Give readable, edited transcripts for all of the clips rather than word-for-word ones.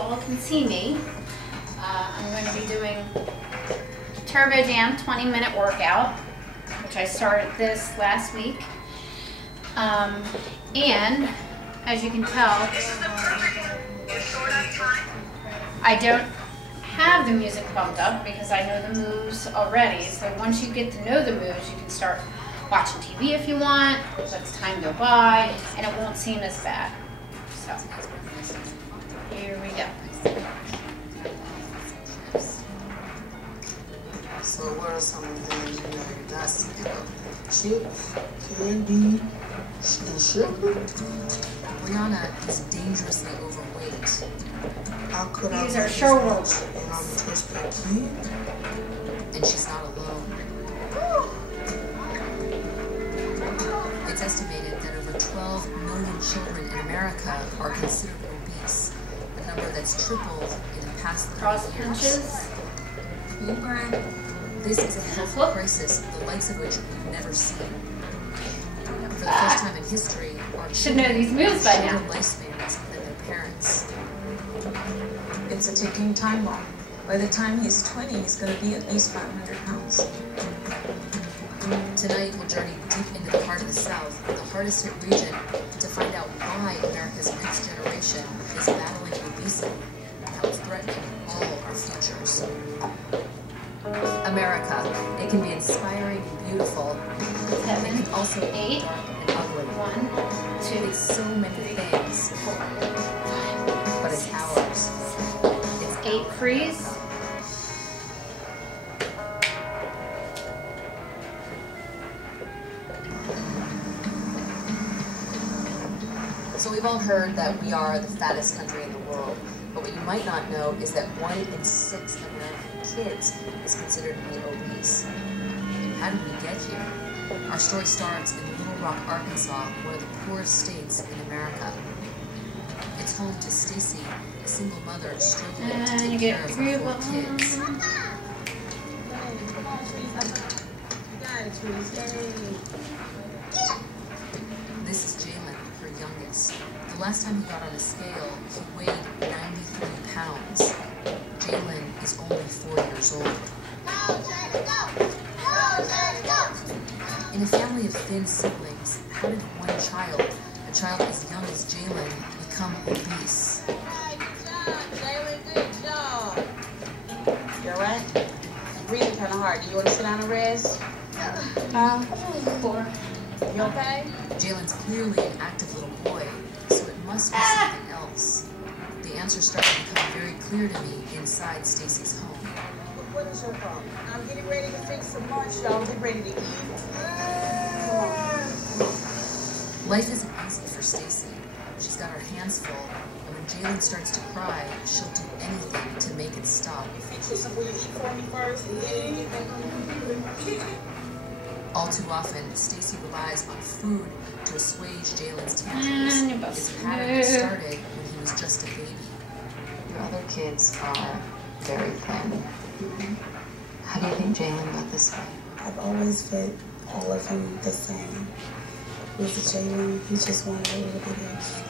you all can see me. I'm going to be doing Turbo Jam 20-minute workout, which I started this last week. And as you can tell, I don't have the music bumped up because I know the moves already. So once you get to know the moves, you can start watching TV if you want, let time go by, and it won't seem as bad. So, here we go. So what are some of the things you know you got to give up? Chips, candy, and sugar? Brianna is dangerously overweight. How could These I are showrooms. And I'm just a kid? And she's not alone. It's estimated that over 12 million children in America are considered obese, a number that's tripled in the past 30 Cross years. punches. This is a health crisis, the likes of which we've never seen. For the first time in history, our Should know these moves by now. lifespans than their parents. It's a ticking time bomb. By the time he's 20, he's going to be at least 500 pounds. Tonight, we'll journey deep into the heart of the South, the hardest hit region, to find out why America's next generation is battling obesity and how it's threatening all our futures. America, it can be inspiring and beautiful, and it can also be dark and ugly. 1, 2, It's so many things, 4, 5, but it's ours. It's 8 freeze. So we've all heard that we are the fattest country in the world, but what you might not know is that 1 in 6 American kids is considered to be obese. And how did we get here? Our story starts in Little Rock, Arkansas, one of the poorest states in America. It's home to Stacy, a single mother struggling to And you take get care of 3 her of 4 them. kids. This is Jalen, her youngest. The last time he got on a scale, he weighed 93 pounds. Jalen is only 4 years old. In a family of thin siblings, how did one child, a child as young as Jalen, become obese? Jalen, good job. You alright? Breathing kind of hard. Do you want to sit down and rest? 4. You okay? Jalen's clearly an active little boy, so it must be something else. The answer started to become very clear to me inside Stacy's home. What is your problem? I'm getting ready to fix some lunch, y'all. Get ready to eat. Life isn't easy for Stacy. She's got her hands full, and when Jalen starts to cry, she'll do anything to make it stop. Fix you something to eat for me first, and then you get back on the All too often, Stacy relies on food to assuage Jalen's And tantrums. you're about This to pattern move. started when he was just a baby. Your other kids are very thin. How do you think Jalen got this way? I've always fit all of them the same. With Jalen, he just wanted a little bit extra.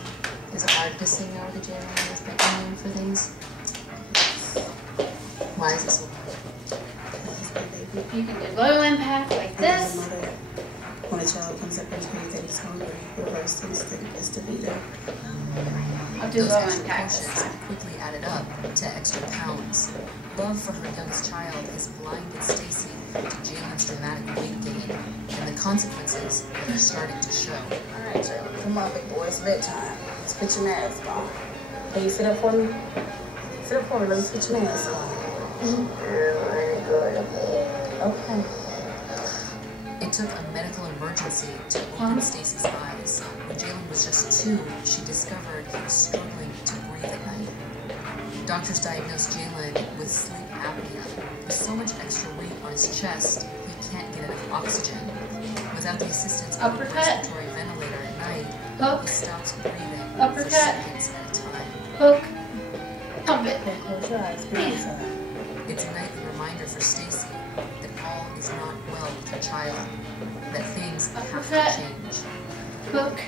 Is it hard to say no to Jalen as begging you for things? Why is it so hard? You can do low impact like this. When a child comes up and tells you that he's hungry, your first instinct is to feed him. I'll do Those low extra impact this portions time. quickly added up to extra pounds. Love for her youngest child has blinded Stacy to Jalen's dramatic weight gain, and the consequences are starting to show. All right, Jalen, come on, big boy, it's bedtime. Let's put your mask on. Can you sit up for me? Sit up for me, let me put your mask on. Okay. It took a medical emergency to open Stacy's eyes. When Jalen was just 2, she discovered he was struggling to breathe at night. Doctors diagnosed Jalen with sleep apnea. With so much extra weight on his chest, he can't get enough oxygen. Without the assistance of a respiratory ventilator at night, Hook. he stops breathing for Uppercut. seconds at a time. Hook. Pump it. Close your eyes, please. It's a nightly reminder for Stacy that all is not well with her child, that things have to Uppercut. change. Hook.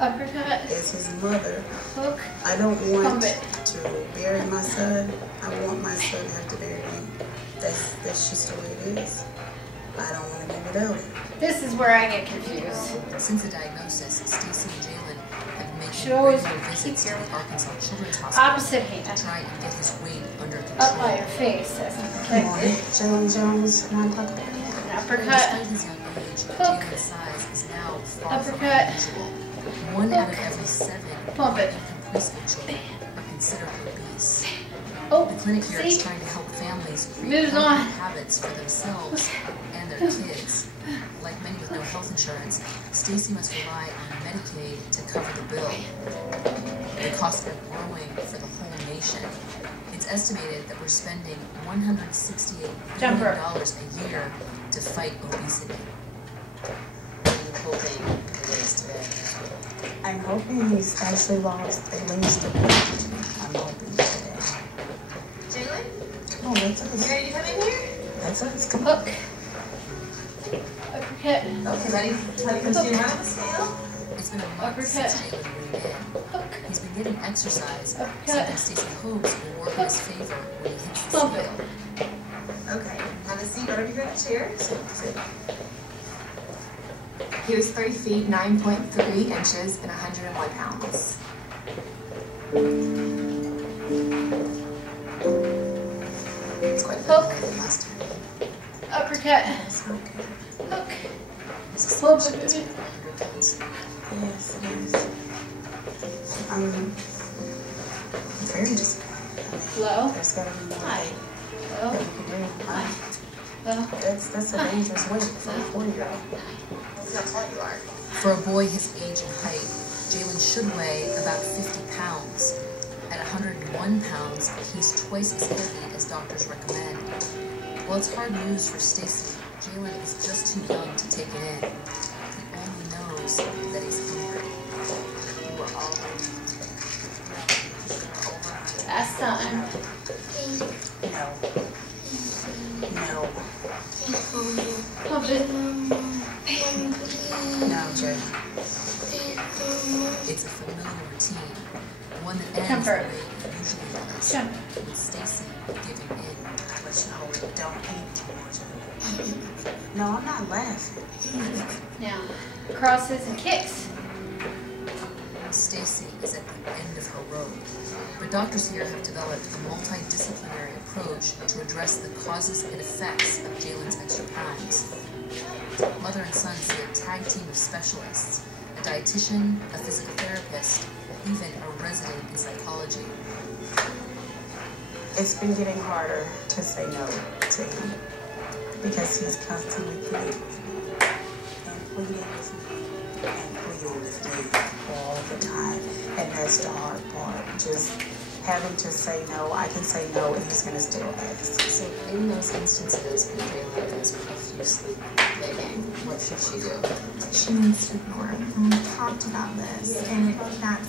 Uppercut. as his mother, Hook. I don't want Pump it. to bury my son. I want my son to have to bury me. That's just the way it is. I don't want to be without him. This is where I get confused. Since the diagnosis, Stacy and Jalen have been Should making always regular keep visits to your the Arkansas Children's Hospital opposite to hand try and get his weight under up control. by your face as you Come on, protect it. Jalen Jones, 9 o'clock. An Despite uppercut. his young age, Hook. Jalen's size is now far Uppercut. from unusual. 1 out of Hook. every 7 Pump it. infant preschool children are considered obese. Oh, The clinic here is see? trying to help families create Moves healthy on. habits for themselves and their kids. Like many with no health insurance, Stacy must rely on Medicaid to cover the bill. The costs are growing for the whole nation. It's estimated that we're spending $168 Jumper. billion a year to fight obesity. I'm hoping he weighs today. I'm hoping he's actually lost at least a pound. I'm hoping today. Jalen, Come on, that's us. you ready to come in here? That's us. Come on. Hook. Uppercut. Okay, ready? Honey, continue right on the scale. It's been a month Uppercut. since Jalen weighed in. Hook. He's been getting exercise, Uppercut. something Stacy hopes will work in his favor when he hits the Bump it. scale. Okay, have a seat. Already got a chair. He was 3 feet, 9.3 inches, and 101 pounds. It's quite a bit Hook. more than last time. Uppercut. That's okay. Hook. This is Whoop. something that's been 100 pounds. Yes, it is. Very just. Low. There's gotta be more High. that Low. we can do. High. Low. That's a dangerous weight for a 4-year-old. That's how tall you are. For a boy his age and height, Jalen should weigh about 50 pounds. At 101 pounds, he's twice as heavy as doctors recommend. While it's hard news for Stacy, Jalen is just too young to take it in. He only knows that he's hungry. You were already Last time. No. No. Pump it. No, Jay. It's a familiar routine, one that ends Temper. the way it usually does, Temper. with Stacy giving in. But no, don't eat too much. No, I'm not laughing. Now, crosses and kicks. Stacy is at the end of her rope, but doctors here have developed a multidisciplinary approach to address the causes and effects of Jalen's extra pounds. Mother and son see a tag team of specialists, a dietitian, a physical therapist, even a resident in psychology. It's been getting harder to say no to him because he's constantly pleading with me and pleading with me and pleading with me all the time. And that's the hard part. Just having to say no. I can say no and he's going to still ask. So in those instances when Jalen is profusely begging, what should she do? She needs to ignore him. And we talked about this, and that's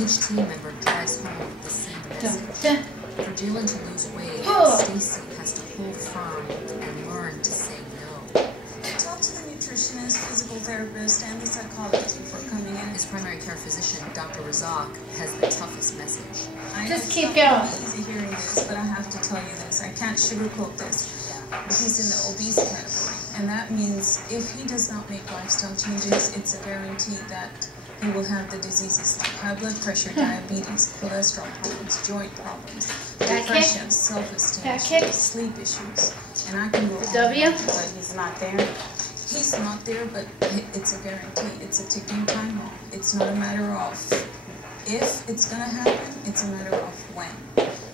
Each team member drives home the same message. Dun, For Jalen to lose weight, Oh. Stacy has to hold firm and learn to say no. talk to the nutritionist, physical therapist, and the psychologist before coming in. His primary care physician, Dr. Razak, has the toughest message. Just It's keep not gonna going. be easy hearing this, but I have to tell you this. I can't sugarcoat this. He's in the obese category, and that means if he does not make lifestyle changes, it's a guarantee that he will have the diseases like high blood pressure, diabetes, cholesterol problems, joint problems, Back depression, kick. self-esteem Back issues, kick. sleep issues, and I can go on. W. But he's not there. He's not there, but it's a guarantee. It's a ticking time bomb. It's not a matter of if it's gonna happen, it's a matter of when.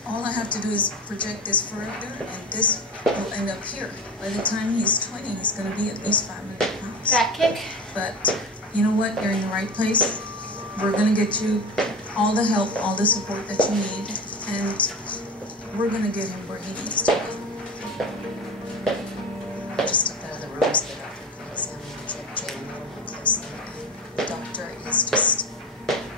All I have to do is project this further, and this will end up here. By the time he's 20, he's gonna be at least 500 pounds. back kick. But you know what? You're in the right place. We're gonna get you all the help, all the support that you need, and we're gonna get him where he needs to be. I just stepped out of the room so the doctor could examine Jalen a little more closely. And the doctor is just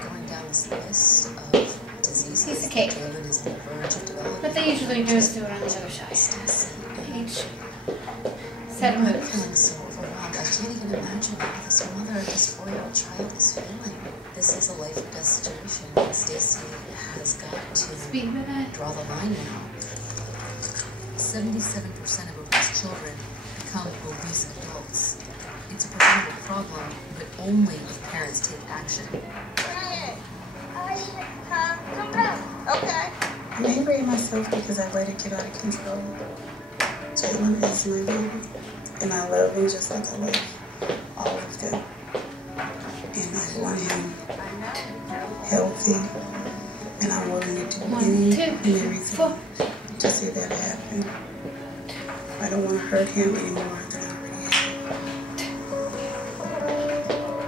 going down this list of diseases Piece of that cake. Jalen is on the verge of developing. What they usually do is do it on the other side. Stacy, Each set of I'm moves. feeling so overwhelmed. I can't even imagine how this mother of this 4-year-old child is feeling. This is a life or death situation. Stacy has got to draw the line now. 77% of obese children become obese adults. It's a preventable problem, but only if parents take action. Okay. I'm angry at myself because I let it get out of control. Jalen is my baby, and I love him just like I love all of them. And I want him healthy, and I'm willing to do anything and everything to see that happen. I don't want to hurt him anymore than I already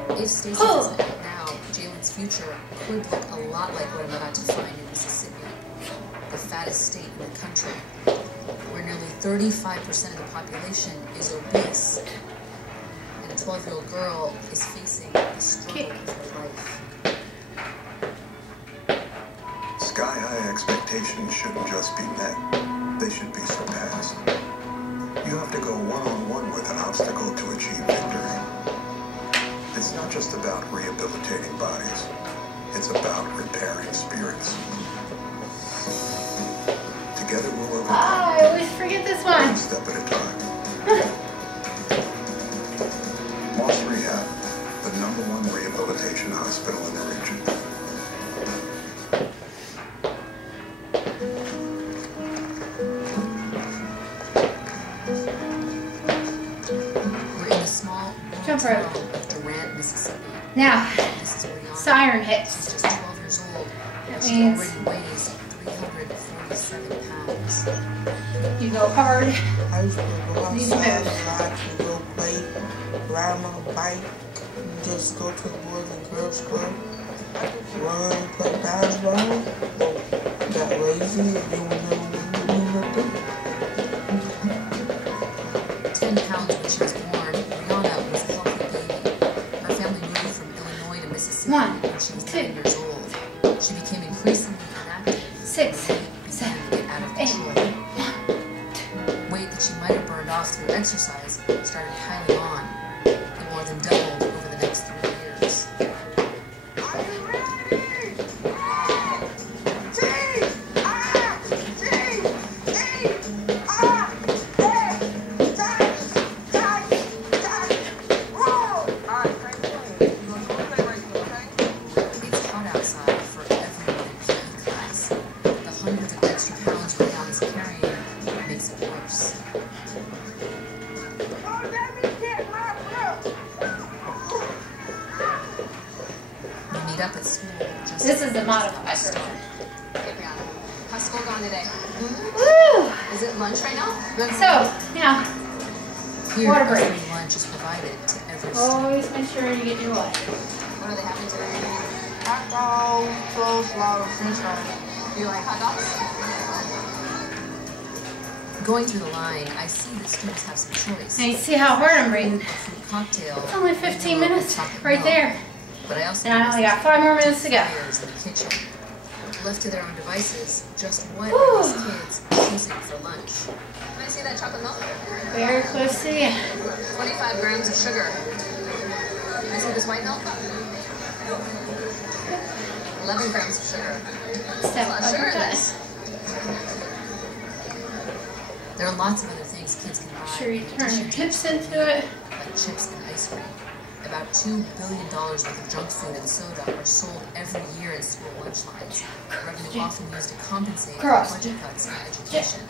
have. If Stacy doesn't act now, Jalen's future could look a lot like what I'm about to find in Mississippi, the fattest state in the country, where nearly 35% of the population is obese, and a 12-year-old girl is facing the struggle of her life. Sky-high expectations shouldn't just be met, they should be surpassed. You have to go one-on-one with an obstacle to achieve victory. It's not just about rehabilitating bodies, it's about repairing spirits. Together we'll overcome. I always forget this one. One step at a time. Moss Rehab, the #1 rehabilitation hospital in the region. We're in the small Jump town rope. of Durant, Mississippi. Now, This is Rihanna. siren She's hits. just 12 years old, That and she means already weighs 347 pounds. you go hard. I used to go These outside moves. a lot and go play, ride on a bike, just go to the Boys and Girls Club, run, play basketball, got lazy and then we never do nothing. 10 pounds when she was born, Rihanna was a healthy baby. Her family moved from Illinois to Mississippi One, when she was 2, 9 years old. She became increasingly inactive 6, and began to get out of 8. control. Weight that she might have burned off through exercise started piling on and more than doubled over the next 3 years. It's hot outside for everyone in PE class. The hundreds of extra pounds Rihanna's carrying makes it worse. We meet up at school just This is the modified version. Hey, Rihanna. How's school going today? Woo! Is it lunch right now? So, now, Here, Water break. free lunch is provided to every student. always make sure you get your water. What are they having today? Hot dog, coleslaw, french fries. Do you like hot dogs? Going through the line, I see that students have some choice. Now you see how hard I'm breathing. A fruit cocktail. It's only 15 or minutes chocolate right milk. there. But I also And I only got 5 more minutes to go. players in the kitchen. Left to their own devices, just what Whew. are these kids choosing for lunch? Can I see that chocolate milk? Very close to the end. 25 grams of sugar. Can I see this white milk? 11 grams of sugar. Step A lot of sugar over in that. this. There are lots of other things kids can buy. Sure you in turn addition your to hips into it. like chips and ice cream. About $2 billion worth of junk food and soda are sold every year in school lunch lines. Revenue often used to compensate for Cross. budget cuts in education.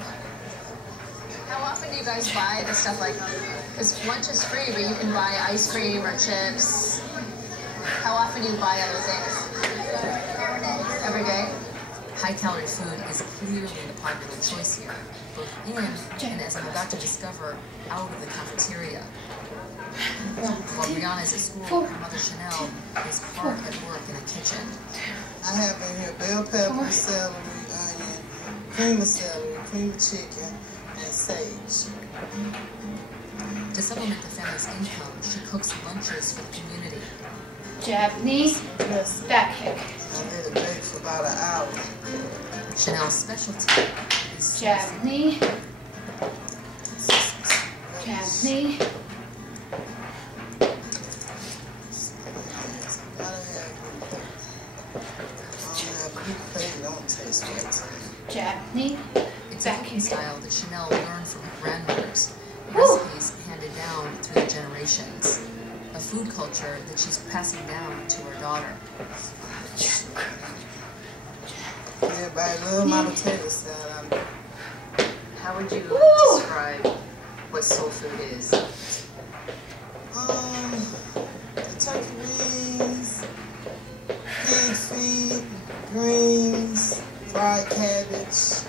How often do you guys buy the stuff like, because lunch is free, but you can buy ice cream or chips. How often do you buy other things? Every day? High-calorie food is clearly the popular choice here, both in and, as I'm about to discover, out of the cafeteria. While Rihanna's at school, her mother Chanel is hard at work in the kitchen. I have in here bell pepper, celery, onion, cream of celery, cream of chicken, and sage. To supplement the family's income, she cooks lunches for the community. Jab knee, Yes, back kick. I did it bake for about an hour. Chanel's specialty is Jab knee, jab knee, Jab, knee, It's a back cooking kick. style that Chanel learned from her grandmothers, Woo. recipes handed down through the generations, a food culture that she's passing down to her daughter. Everybody love my potato salad. How would you Woo. describe what soul food is? The turkey wings, pig feet, greens, fried cabbage.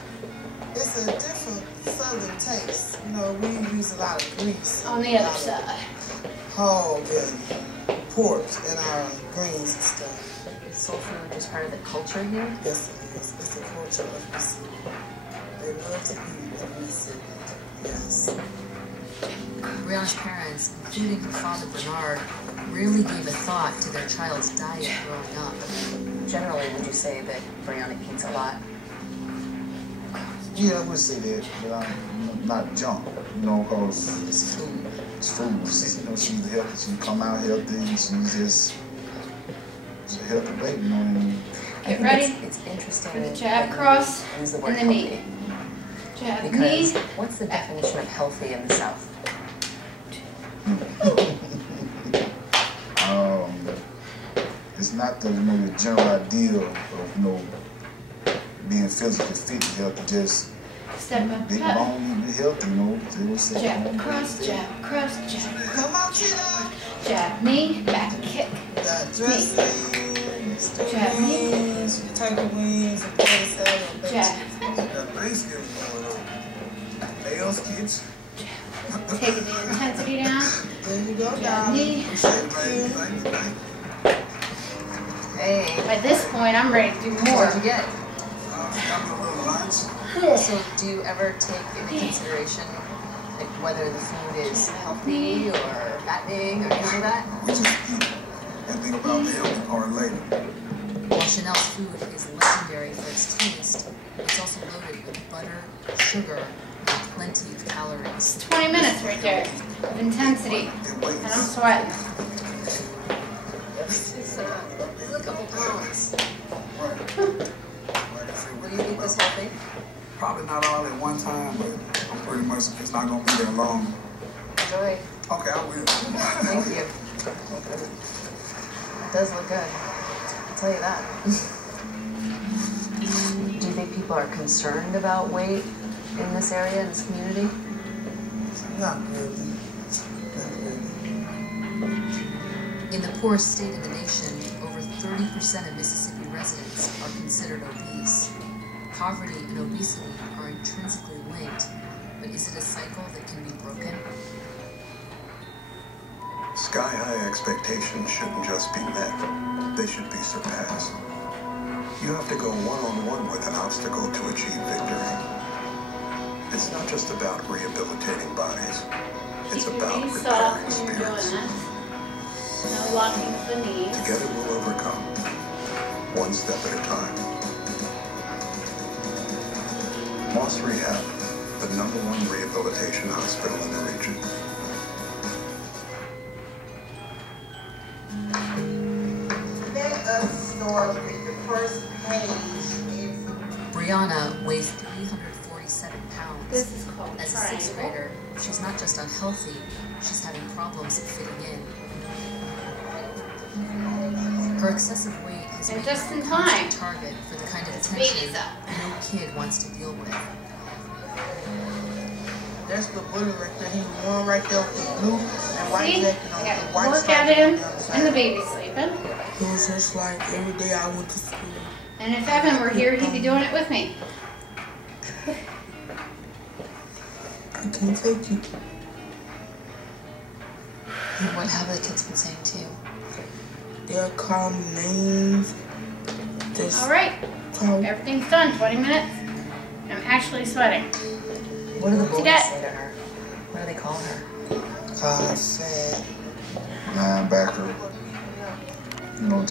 It's a different southern taste. You know, we use a lot of grease. On the other A lot of side. hog and pork in our greens and stuff. Is soul food just part of the culture here? Yes, it is. It's a culture of Mississippi. They love to eat in Mississippi. Yes. Brianna's parents, including her father Bernard, rarely gave a thought to their child's diet growing up. Generally, would you say that Brianna eats a lot? Yeah, I would say that, but I'm not junk, you know, because It's food. it's food. You know, she's healthy. She come out healthy. And she's a healthy baby, you know. And Get ready It's interesting. for the that jab you cross use the and word the knee. healthy. Jab, Because knee. what's the definition of healthy in the South? it's not the the general idea of being physically fit and healthy. Just Step up, big up. bone, be healthy, you know. They would say Jab, cross, jab, cross, jab. Come on, Tito. Jab, knee, back kick. Got dressing, stew Jab, knee. wings, turkey wings, and potato salad. and baked Jab. chicken. Got Thanksgiving going on. Nails, kids. Taking the intensity down. There you go, Jab, darling. knee. Thank you. Hey, By this point, I'm ready to do what'd more. you get? Got a little lunch. So do you ever take into consideration like whether the food is healthy or fattening or anything like that? We just eat and think about the healthy part later. While Chanel's food is legendary for its taste, it's also loaded with butter, sugar, and plenty of calories. 20 minutes right there of intensity. And I'm sweating. This is a couple pounds. Like I said, Will you eat this whole thing? probably not all at one time, but I'm pretty much, it's not going to be that long. Enjoy. Okay, I will. Thank you. It does look good. I'll tell you that. Do you think people are concerned about weight in this area, in this community? Not really. Not really. In the poorest state in the nation, over 30% of Mississippi residents are considered obese. Poverty and obesity are intrinsically linked, but is it a cycle that can be broken? Sky-high expectations shouldn't just be met. They should be surpassed. You have to go one-on-one with an obstacle to achieve victory. It's not just about rehabilitating bodies. It's Keep your about knees soft repairing when you're doing spirits. this. No locking of the knees. Together we'll overcome, one step at a time. Moss Rehab, the #1 rehabilitation hospital in the region. Let us start with the first page. Brianna weighs 347 pounds. This is called As a sixth triangle. grader, she's not just unhealthy, she's having problems fitting in. Her excessive weight has And made just her in a constant time. target for the kind of This attention baby's up. no kid wants to deal with. That's the bully right there. He one right there with the blue and white See? jacket on. I The got white work stripe at him on the other side. and the baby's sleeping. It was just like every day I went to school. And if Evan were here, he'd be doing it with me. I can't take you. What have the kids been saying to you? They'll call me names. Just All right, talk. everything's done. 20 minutes. I'm actually sweating. What do the bullies Dad. say to her? What do they call her? Call her fat. linebacker, you know,